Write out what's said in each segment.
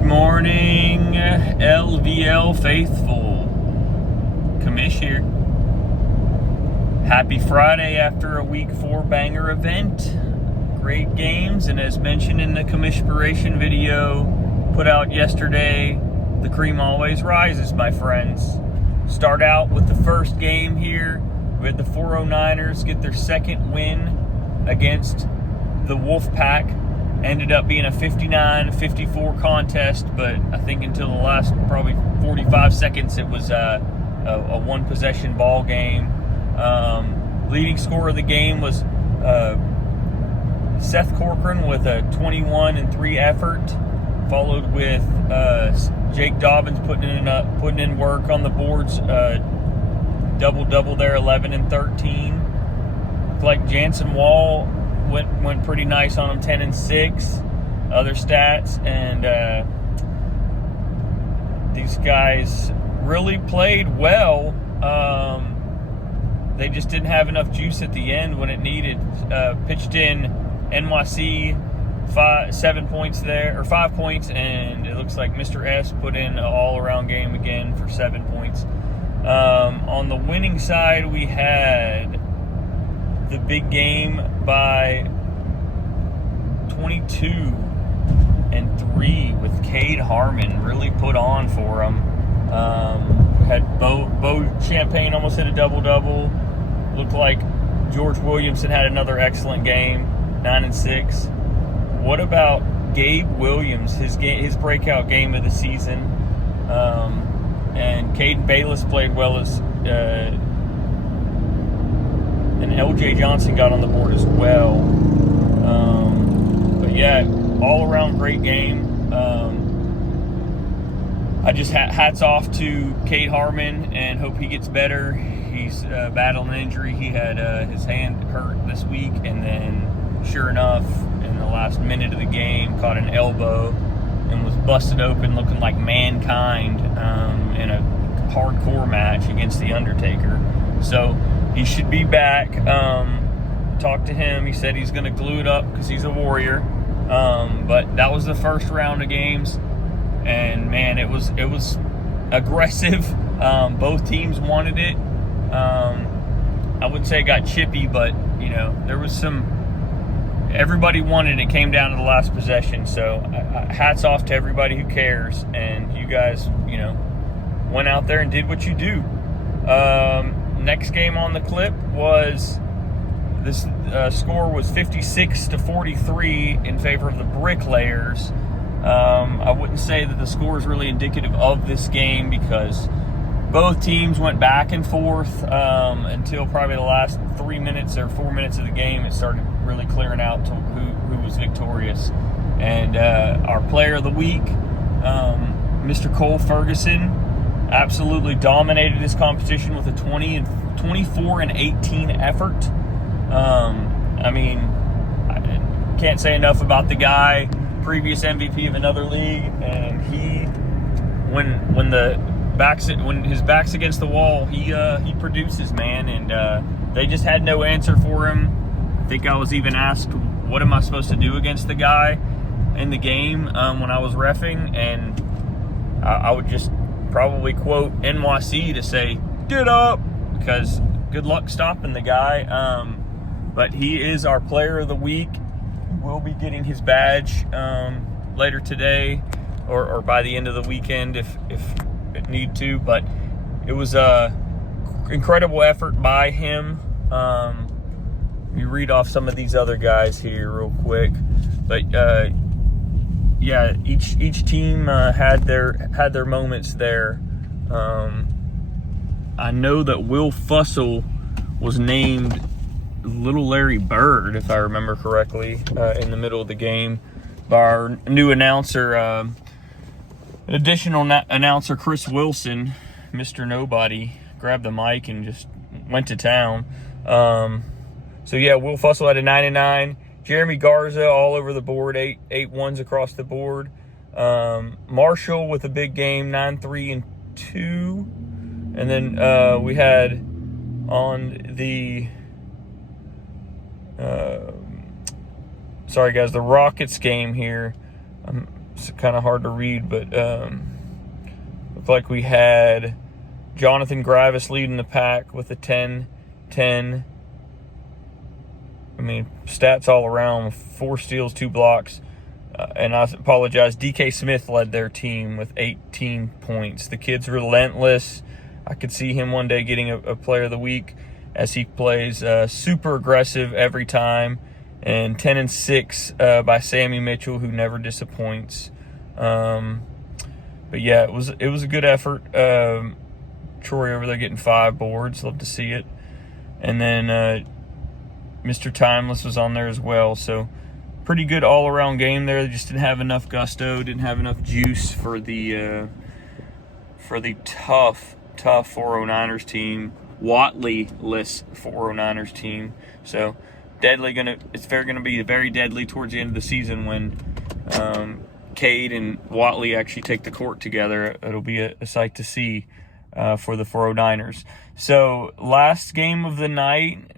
Good morning, LvL faithful. Commish here. Happy Friday after a week 4 banger event. Great games, and as mentioned in the Commispiration video put out yesterday, the cream always rises, my friends. Start out with the first game here. We had the 409ers get their second win against the Wolfpack. Ended up being a 59-54 contest, but I think until the last probably 45 seconds it was a one-possession ball game. Leading scorer of the game was Seth Corcoran with a 21-3 effort, followed with Jake Dobbins putting in work on the boards. Double there, 11-13. Looked like Jansen Wall went pretty nice on him, 10-6. Other stats, and these guys really played well. They just didn't have enough juice at the end when it needed. Pitched in NYC 5 points there, or 5 points, and it looks like Mr. S put in an all-around game again for 7 points. On the winning side, we had the big game by 22-3 with Cade Harmon. Really put on for him. Had Bo Champagne almost hit a double-double. Looked like George Williamson had another excellent game, 9-6. What about Gabe Williams, his breakout game of the season? And Caden Bayless played well as and LJ Johnson got on the board as well. But yeah, all around great game. I just hats off to Cade Harmon and hope he gets better. He's battling an injury. He had his hand hurt this week, and then sure enough, in the last minute of the game, caught an elbow and was busted open looking like Mankind in a hardcore match against The Undertaker. So he should be back. Talked to him. He said he's going to glue it up because he's a warrior. But that was the first round of games, and man, it was aggressive. Both teams wanted it. I wouldn't say it got chippy, but there was some. Everybody wanted it. It came down to the last possession. So hats off to everybody who cares, and you guys, went out there and did what you do. Next game on the clip was this score was 56-43 in favor of the Bricklayers. I wouldn't say that the score is really indicative of this game because both teams went back and forth until probably the last 3 minutes or 4 minutes of the game. It started really clearing out to who was victorious. And our player of the week, Mr. Cole Ferguson, absolutely dominated this competition with a 24-18 effort. I mean, I can't say enough about the guy. Previous MVP of another league, and he, when his back's against the wall, he produces, man. And they just had no answer for him. I think I was even asked, "What am I supposed to do against the guy in the game?" When I was reffing, and I would just probably quote NYC to say, "Get up," because good luck stopping the guy. But he is our player of the week. We'll be getting his badge later today or by the end of the weekend if it need to. But it was a incredible effort by him. You read off some of these other guys here real quick. But yeah, each team had their moments there. I know that Will Fussell was named Little Larry Bird, if I remember correctly, in the middle of the game by our new announcer, additional announcer Chris Wilson. Mr. Nobody grabbed the mic and just went to town. So yeah, Will Fussell had a 99. Jeremy Garza all over the board, 8 ones across the board. Marshall with a big game, 9-3-2. And then we had on the sorry guys, the Rockets game here. I'm It's kind of hard to read, but looked like we had Jonathan Grievous leading the pack with a 10-10. I mean, stats all around, 4 steals, 2 blocks. And I apologize, DK Smith led their team with 18 points. The kid's relentless. I could see him one day getting a player of the week as he plays super aggressive every time. And 10-6 by Sammy Mitchell, who never disappoints. But yeah, it was a good effort. Troy over there getting 5 boards. Love to see it. And then Mr. Timeless was on there as well. So pretty good all-around game there. They just didn't have enough gusto, didn't have enough juice for the tough 409ers team, Watley-less 409ers team. So it's gonna be very deadly towards the end of the season when Cade and Watley actually take the court together. It'll be a sight to see for the 409ers. So last game of the night,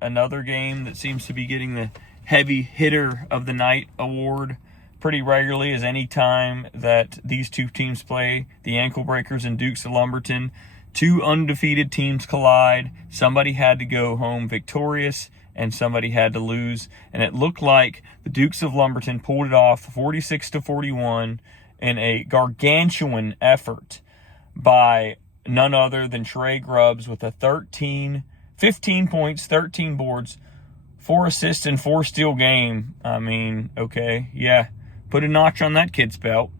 another game that seems to be getting the heavy hitter of the night award pretty regularly is any time that these two teams play, the Ankle Breakers and Dukes of Lumberton. 2 undefeated teams collide. Somebody had to go home victorious and somebody had to lose. And it looked like the Dukes of Lumberton pulled it off 46-41 in a gargantuan effort by none other than Trey Grubbs with 15 points, 13 boards, 4 assists, and 4 steal game. I mean, okay, yeah, put a notch on that kid's belt.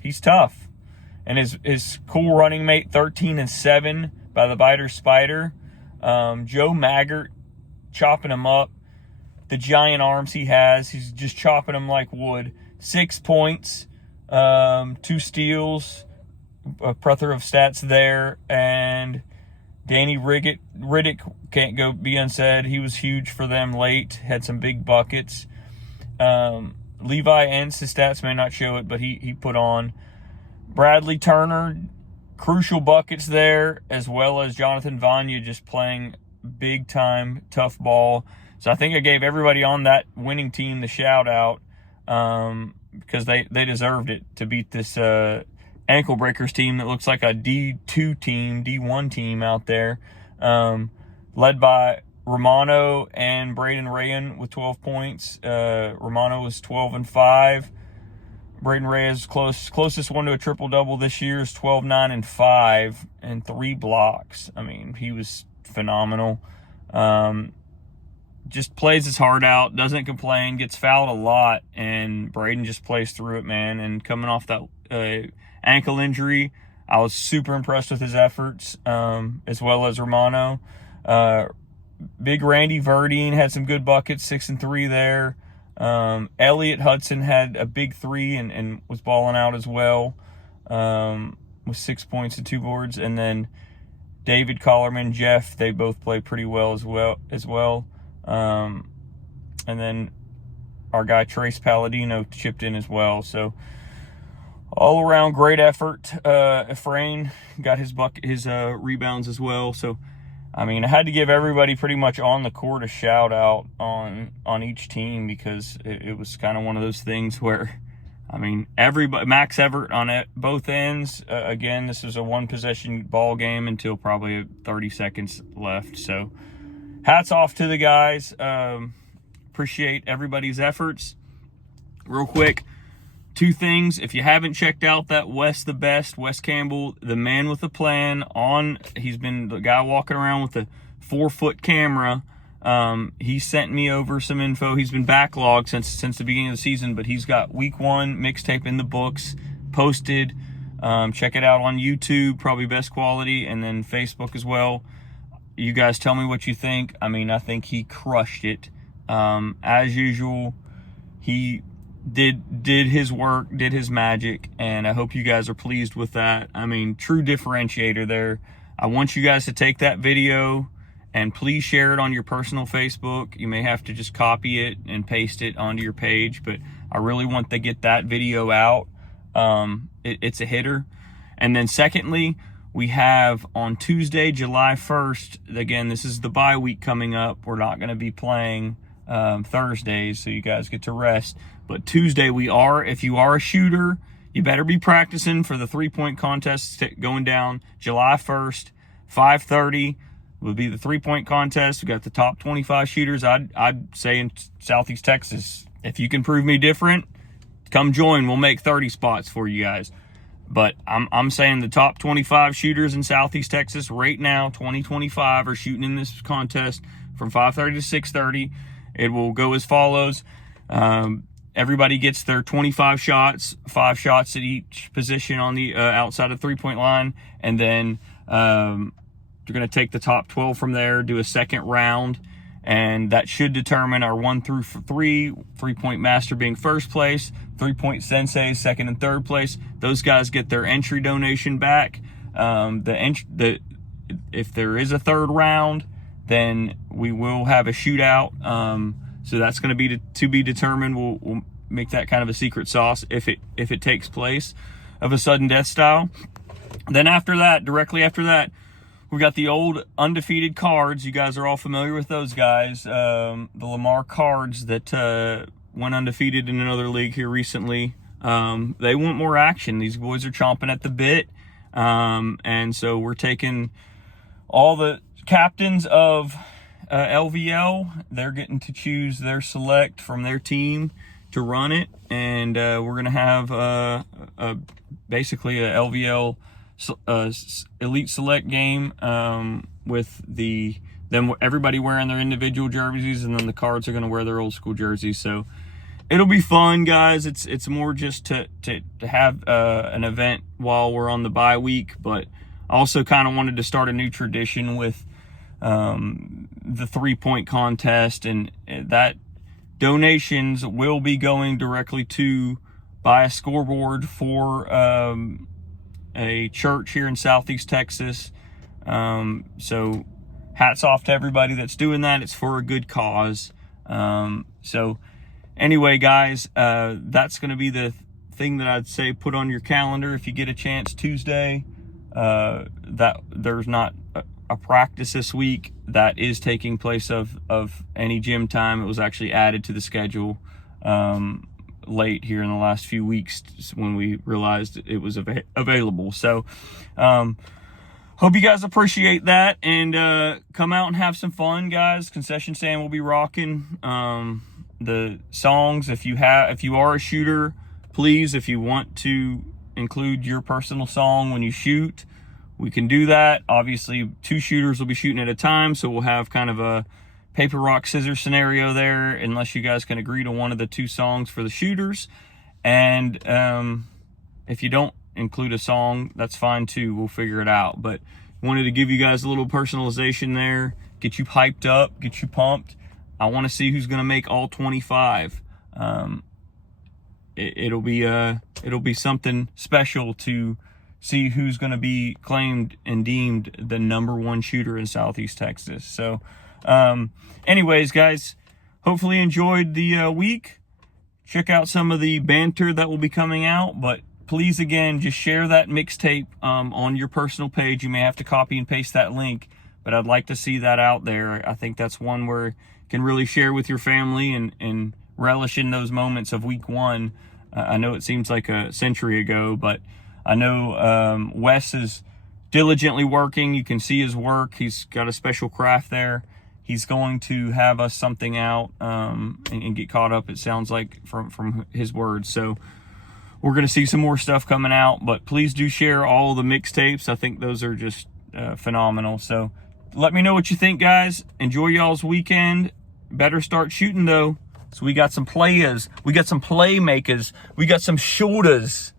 He's tough. And his cool running mate, 13-7 by the Biter Spider. Joe Maggart chopping him up. The giant arms he has, he's just chopping them like wood. 6 points, 2 steals, a plethora of stats there. And Danny Riddick can't go be unsaid. He was huge for them late, had some big buckets. Levi Entz, his stats may not show it, but he put on. Bradley Turner, crucial buckets there, as well as Jonathan Vanya just playing big-time, tough ball. So I think I gave everybody on that winning team the shout-out because they deserved it to beat this Ankle Breakers team that looks like a D2 team, D1 team out there, led by Romano and Braden Rayan with 12 points. Romano was 12-5. Braden Reyes closest one to a triple-double this year is 12-9-5 and 3 blocks. I mean, he was phenomenal. Just plays his heart out, doesn't complain, gets fouled a lot, and Braden just plays through it, man. And coming off that ankle injury, I was super impressed with his efforts, as well as Romano. Big Randy Verdine had some good buckets, 6 and 3 there. Elliot Hudson had a big 3 and was balling out as well, with 6 points and 2 boards. And then David Collerman, Jeff, they both played pretty well as well. And then our guy Trace Palladino chipped in as well. So all around great effort. Efrain got his rebounds as well. So I mean, I had to give everybody pretty much on the court a shout out on each team because it was kind of one of those things where, I mean, everybody, Max Everett on both ends. Again, this was a 1-possession ball game until probably 30 seconds left. So hats off to the guys. Appreciate everybody's efforts. Real quick, 2 things. If you haven't checked out that Wes Campbell, the man with a plan he's been the guy walking around with a 4-foot camera. He sent me over some info. He's been backlogged since the beginning of the season, but he's got week 1 mixtape in the books posted. Check it out on YouTube, probably best quality, and then Facebook as well. You guys tell me what you think. I mean, I think he crushed it. As usual, he did his work, did his magic, and I hope you guys are pleased with that. I mean, true differentiator there. I want you guys to take that video and please share it on your personal Facebook. You may have to just copy it and paste it onto your page, but I really want to get that video out. It's a hitter. And then secondly, we have on Tuesday, July 1st, again, this is the bye week coming up. We're not going to be playing Thursdays, so you guys get to rest. But Tuesday if you are a shooter, you better be practicing for the 3-point contest going down July 1st, 5:30 will be the 3-point contest. We got the top 25 shooters. I'd say in Southeast Texas. If you can prove me different, come join. We'll make 30 spots for you guys. But I'm saying the top 25 shooters in Southeast Texas right now, 2025, are shooting in this contest from 5:30 to 6:30. It will go as follows. Everybody gets their 25 shots, 5 shots at each position on the outside of the 3-point line, and then you're going to take the top 12 from there, do a second round, and that should determine our 1 through 3, 3-point master being first place, 3-point sensei second and third place. Those guys get their entry donation back. If there is a third round, then we will have a shootout. So that's going to be to be determined. We'll make that kind of a secret sauce if it takes place of a sudden death style. Then after that, directly after that, we got the old undefeated cards. You guys are all familiar with those guys. The LvLore cards that went undefeated in another league here recently. They want more action. These boys are chomping at the bit. And so we're taking all the captains of LvL. They're getting to choose their select from their team to run it. And we're going to have basically a LvL elite select game with everybody wearing their individual jerseys, and then the cards are going to wear their old school jerseys. So it'll be fun, guys. It's more just to have an event while we're on the bye week, but I also kind of wanted to start a new tradition with the 3-point contest, and that donations will be going directly to buy a scoreboard for a church here in Southeast Texas. So hats off to everybody that's doing that. It's for a good cause. So anyway, guys, that's going to be the thing that I'd say put on your calendar if you get a chance Tuesday. That there's not a practice this week that is taking place of any gym time. It was actually added to the schedule late here in the last few weeks when we realized it was available. So hope you guys appreciate that, and come out and have some fun, guys. Concession stand will be rocking. The songs, if you are a shooter, please, if you want to include your personal song when you shoot, we can do that. Obviously 2 shooters will be shooting at a time, so we'll have kind of a paper, rock, scissors scenario there, unless you guys can agree to one of the 2 songs for the shooters. And if you don't include a song, that's fine too. We'll figure it out. But wanted to give you guys a little personalization there, get you hyped up, get you pumped. I want to see who's going to make all 25. It'll be something special to see who's going to be claimed and deemed the #1 shooter in Southeast Texas. So anyways, guys, hopefully you enjoyed the week. Check out some of the banter that will be coming out, but please, again, just share that mixtape on your personal page. You may have to copy and paste that link, but I'd like to see that out there. I think that's one where you can really share with your family and relish in those moments of week 1. I know it seems like a century ago, but I know Wes is diligently working. You can see his work. He's got a special craft there. He's going to have us something out and get caught up, it sounds like, from his words. So we're going to see some more stuff coming out, but please do share all the mixtapes. I think those are just phenomenal. So let me know what you think, guys. Enjoy y'all's weekend. Better start shooting, though. So we got some players. We got some playmakers. We got some shooters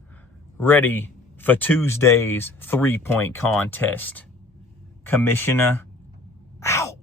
ready for Tuesday's 3-point contest. Commissioner out.